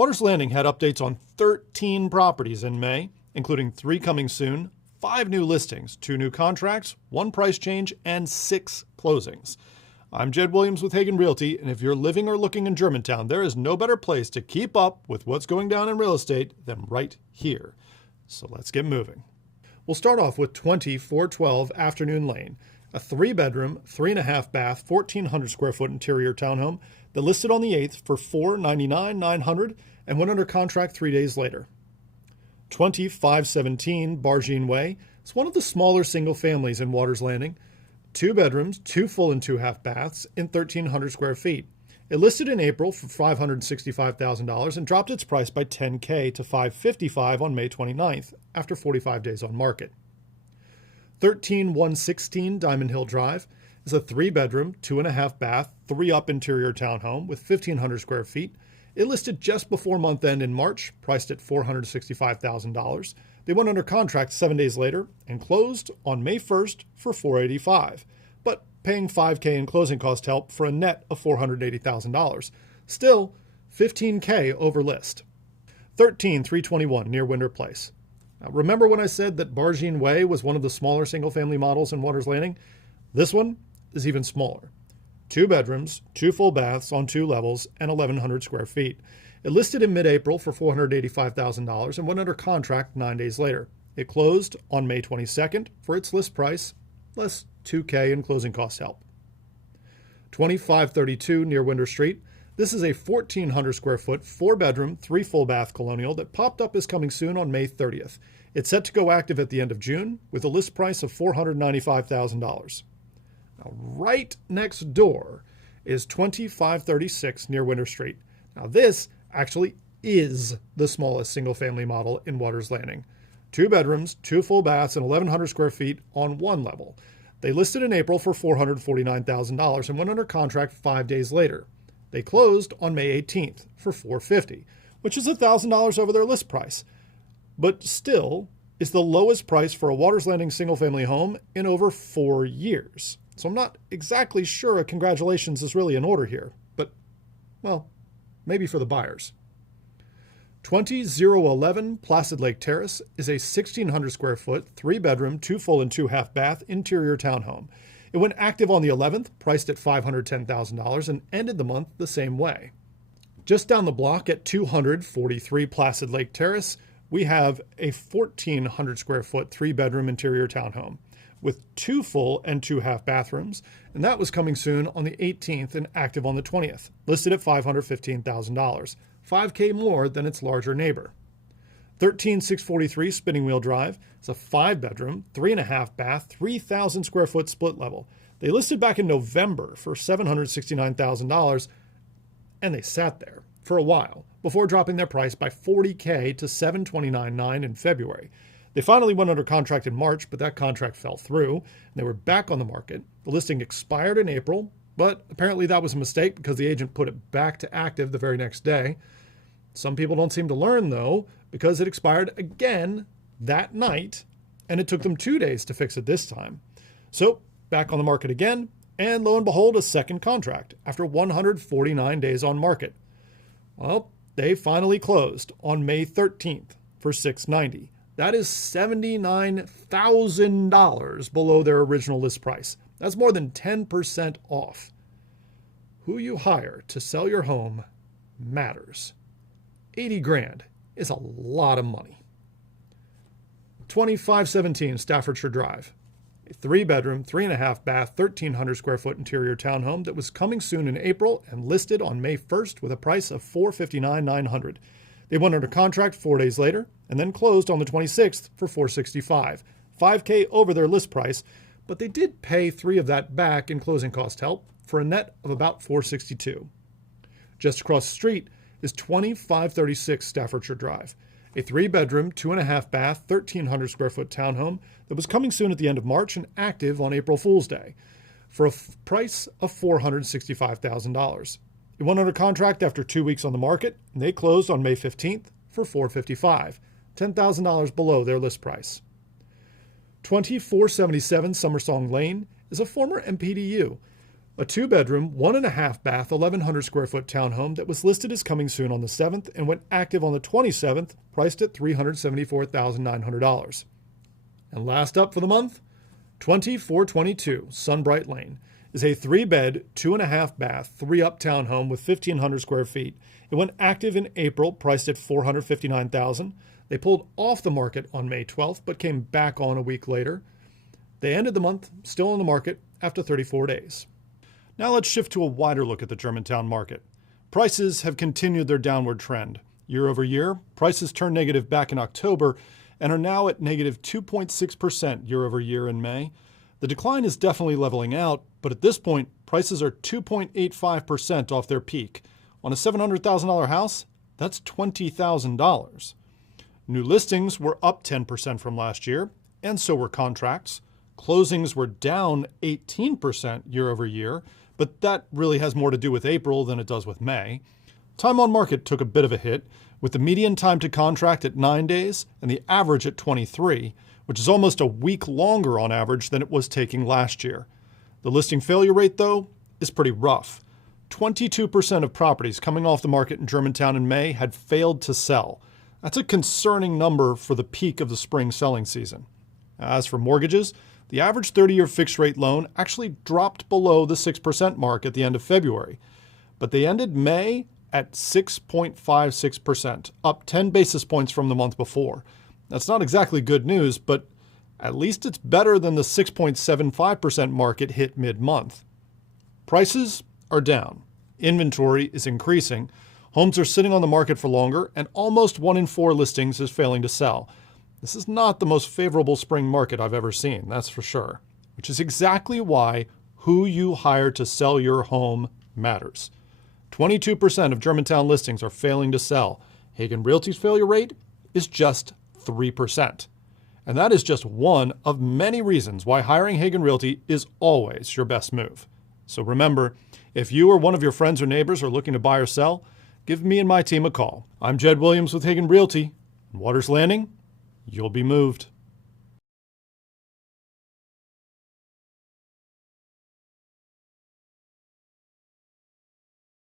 Waters Landing had updates on 13 properties in May, including 3 coming soon, 5 new listings, 2 new contracts, 1 price change, and 6 closings. I'm Jed Williams with Hagan Realty, and if you're living or looking in Germantown, there is no better place to keep up with what's going down in real estate than right here. So let's get moving. We'll start off with 20412 Afternoon Lane, a 3-bedroom, 3.5 bath, 1,400 square foot interior townhome that listed on the 8th for $499,900 and went under contract 3 days later. 2517 Bargene Way is one of the smaller single families in Waters Landing. 2 bedrooms, 2 full and 2 half baths in 1,300 square feet. It listed in April for $565,000 and dropped its price by $10,000 to $555,000 on May 29th after 45 days on market. 13116 Diamond Hill Drive is a 3-bedroom, 2.5 bath, 3-up interior townhome with 1,500 square feet. It listed just before month end in March, priced at $465,000. They went under contract 7 days later and closed on May 1st for $485,000, but paying $5,000 in closing cost help for a net of $480,000. Still, $15,000 over list. 13321 near Winter Place. Now, remember when I said that Bargene Way was one of the smaller single-family models in Waters Landing? This one is even smaller. 2 bedrooms, 2 full baths on 2 levels, and 1,100 square feet. It listed in mid-April for $485,000 and went under contract 9 days later. It closed on May 22nd for its list price, less $2,000 in closing cost help. 2532 near Winter Street. This is a 1,400 square foot, 4-bedroom, 3 full bath colonial that popped up as coming soon on May 30th. It's set to go active at the end of June with a list price of $495,000. Now, right next door is 2536 near Winter Street. Now, this actually is the smallest single-family model in Waters Landing. 2 bedrooms, 2 full baths, and 1,100 square feet on 1 level. They listed in April for $449,000 and went under contract 5 days later. They closed on May 18th for $450,000, which is $1,000 over their list price, but still is the lowest price for a Waters Landing single-family home in over 4 years. So I'm not exactly sure a congratulations is really in order here, but, well, maybe for the buyers. 20011 Placid Lake Terrace is a 1,600 square foot, 3-bedroom, 2 full and 2 half bath interior townhome. It went active on the 11th, priced at $510,000, and ended the month the same way. Just down the block at 243 Placid Lake Terrace, we have a 1,400 square foot, 3-bedroom interior townhome with 2 full and 2 half bathrooms, and that was coming soon on the 18th and active on the 20th, listed at $515,000, $5,000 more than its larger neighbor. 13643 Spinning Wheel Drive is a 5-bedroom, 3.5 bath, 3,000 square foot split level. They listed back in November for $769,000, and they sat there for a while before dropping their price by $40,000 to $729,900 in February. They finally went under contract in March, but that contract fell through, and they were back on the market. The listing expired in April, but apparently that was a mistake because the agent put it back to active the very next day. Some people don't seem to learn, though, because it expired again that night, and it took them 2 days to fix it this time. So, back on the market again, and lo and behold, a second contract after 149 days on market. Well, they finally closed on May 13th for $690,000. That is $79,000 below their original list price. That's more than 10% off. Who you hire to sell your home matters. $80,000 is a lot of money. 2517 Staffordshire Drive, a 3-bedroom, 3.5 bath, 1,300 square foot interior townhome that was coming soon in April and listed on May 1st with a price of $459,900. They went under contract 4 days later and then closed on the 26th for $465,000, $5,000 over their list price, but they did pay $3,000 of that back in closing cost help for a net of about $462,000. Just across the street is 2536 Staffordshire Drive, a 3-bedroom, 2.5 bath, 1,300 square foot townhome that was coming soon at the end of March and active on April Fool's Day for a price of $465,000. It went under contract after 2 weeks on the market, and they closed on May 15th for $455,000, $10,000 below their list price. 2477 Summersong Lane is a former MPDU A 2-bedroom, 1.5-bath, 1,100 square foot townhome that was listed as coming soon on the 7th and went active on the 27th, priced at $374,900. And last up for the month, 2422 Sunbright Lane is a 3-bed, 2.5-bath, 3-up townhome with 1,500 square feet. It went active in April, priced at $459,000. They pulled off the market on May 12th, but came back on a week later. They ended the month still on the market after 34 days. Now let's shift to a wider look at the Germantown market. Prices have continued their downward trend. Year over year, prices turned negative back in October and are now at negative 2.6% year over year in May. The decline is definitely leveling out, but at this point, prices are 2.85% off their peak. On a $700,000 house, that's $20,000. New listings were up 10% from last year, and so were contracts. Closings were down 18% year over year, but that really has more to do with April than it does with May. Time on market took a bit of a hit, with the median time to contract at 9 days and the average at 23, which is almost a week longer on average than it was taking last year. The listing failure rate, though, is pretty rough. 22% of properties coming off the market in Germantown in May had failed to sell. That's a concerning number for the peak of the spring selling season. As for mortgages, the average 30-year fixed-rate loan actually dropped below the 6% mark at the end of February, but they ended May at 6.56%, up 10 basis points from the month before. That's not exactly good news, but at least it's better than the 6.75% mark it hit mid-month. Prices are down. Inventory is increasing. Homes are sitting on the market for longer, and almost 1 in 4 listings is failing to sell. This is not the most favorable spring market I've ever seen, that's for sure, which is exactly why who you hire to sell your home matters. 22% of Germantown listings are failing to sell. Hagan Realty's failure rate is just 3%. And that is just one of many reasons why hiring Hagan Realty is always your best move. So remember, if you or one of your friends or neighbors are looking to buy or sell, give me and my team a call. I'm Jed Williams with Hagan Realty. Waters Landing, you'll be moved.